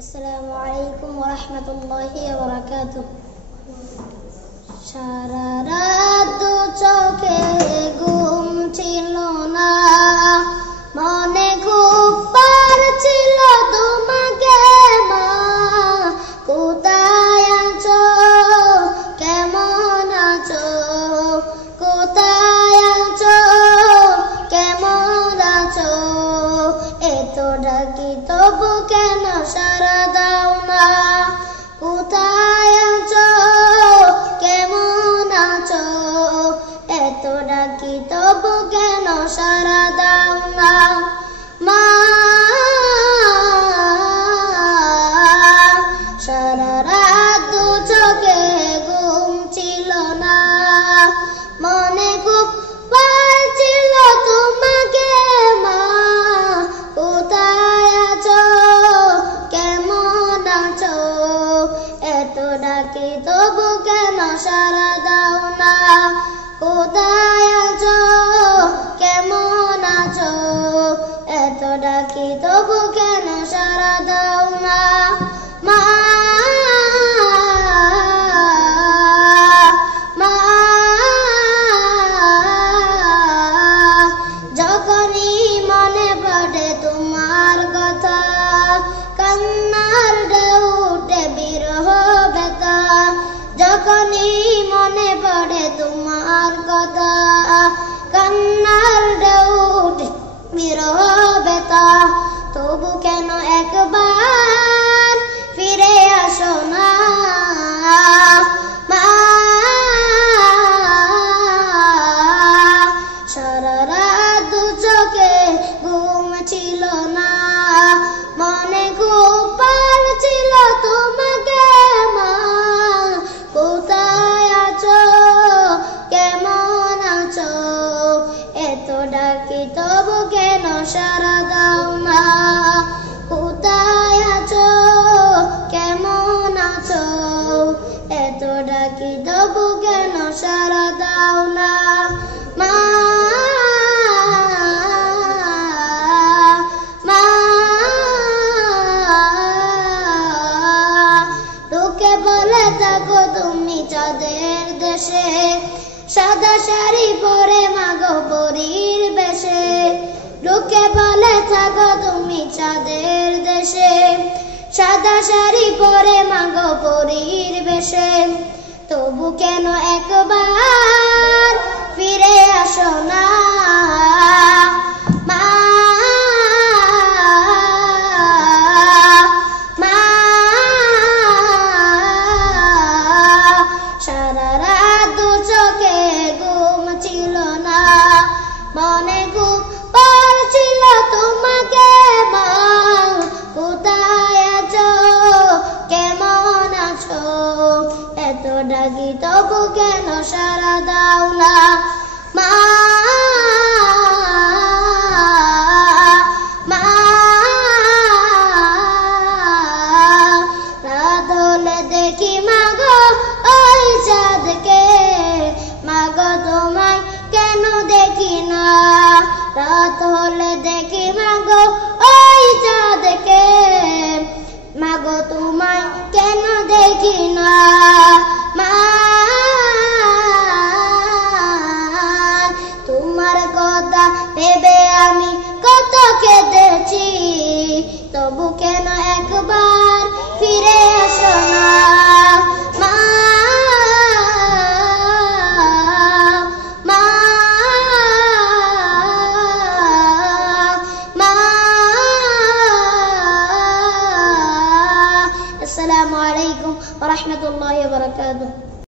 আসসালামু আলাইকুম ওয়া রাহমাতুল্লাহি ওয়া বারাকাতুহু। সারা রাত দু চোখে ঘুম ছিল না, মনে খুব পড়ছিল তোমাকে মা। কোথায় আছো, কেমন আছো, কোথায় আছো, কেমন আছো। এত ডাকি তবু কেন সারা দাও না। কোথায় আছো, কেমন আছো, এত ডাকি তবু কেন সারা দাও না। মা সারা রাত দু চোখে ঘুম ছিল না, মনে খুব পড়ছিল তোমাকে মা। কোথায় আছো, কেমন আছো, এত ডাকি তবু কেন সারা দাও না। কোথায় আছো, কেমন আছো, এত ডাকি তবু কেন সারা দাও না। মা যখনই মনে পড়ে তোমার কথা, কান্নার ঢেউ উঠে বিরহ ব্যথা। যখনই মনে পড়ে তোমার কথা, কান্নার ঢেউ উঠে বিরহ ব্যথা। তবু কেন একবার ফিরে আসো না মা। সারা রাত দু চোখে ঘুম ছিল না, মনে খুব পড়ছিল তোমাকে মা। কোথায় আছো, কেমন আছো, এত ডাকি তবু কেন সারা দাও না। কোথায় আছো, কেমন আছো, এত ডাকি তবু কেন সারা দাও না। মা লোকে বলে থাকো তুমি চাঁদের দেশে, সাদা শাড়ি পরে মাগো পরীর বেশে। লোকে বলে থাকো তুমি চাঁদের দেশে, সাদা শাড়ি পরে মাগো পরীর বেশে। তবু কেন একবার ফিরে আসো না মা। সারা রাত দু চোখে ঘুম ছিল না, মনে খুব পড়ছিল তোমাকে মা। কোথায় আছো, কেমন আছো, এত ডাকি তবু কেন সারা দাও না। মা রাত হলে দেখি মাগো ওই চাঁদকে, মাগো তোমায় কেন দেখি না। রাত হলে দেখি মাগো ওই চাঁদকে, মাগো তোমায় কেন দেখি না। মা তোমার কথা ভেবে আমি কত কেঁদেছি, তবু কেন একবার ফিরে আসো না মা। আসসালামু আলাইকুম ওয়া রাহমাতুল্লাহি ওয়া বারাকাতুহু।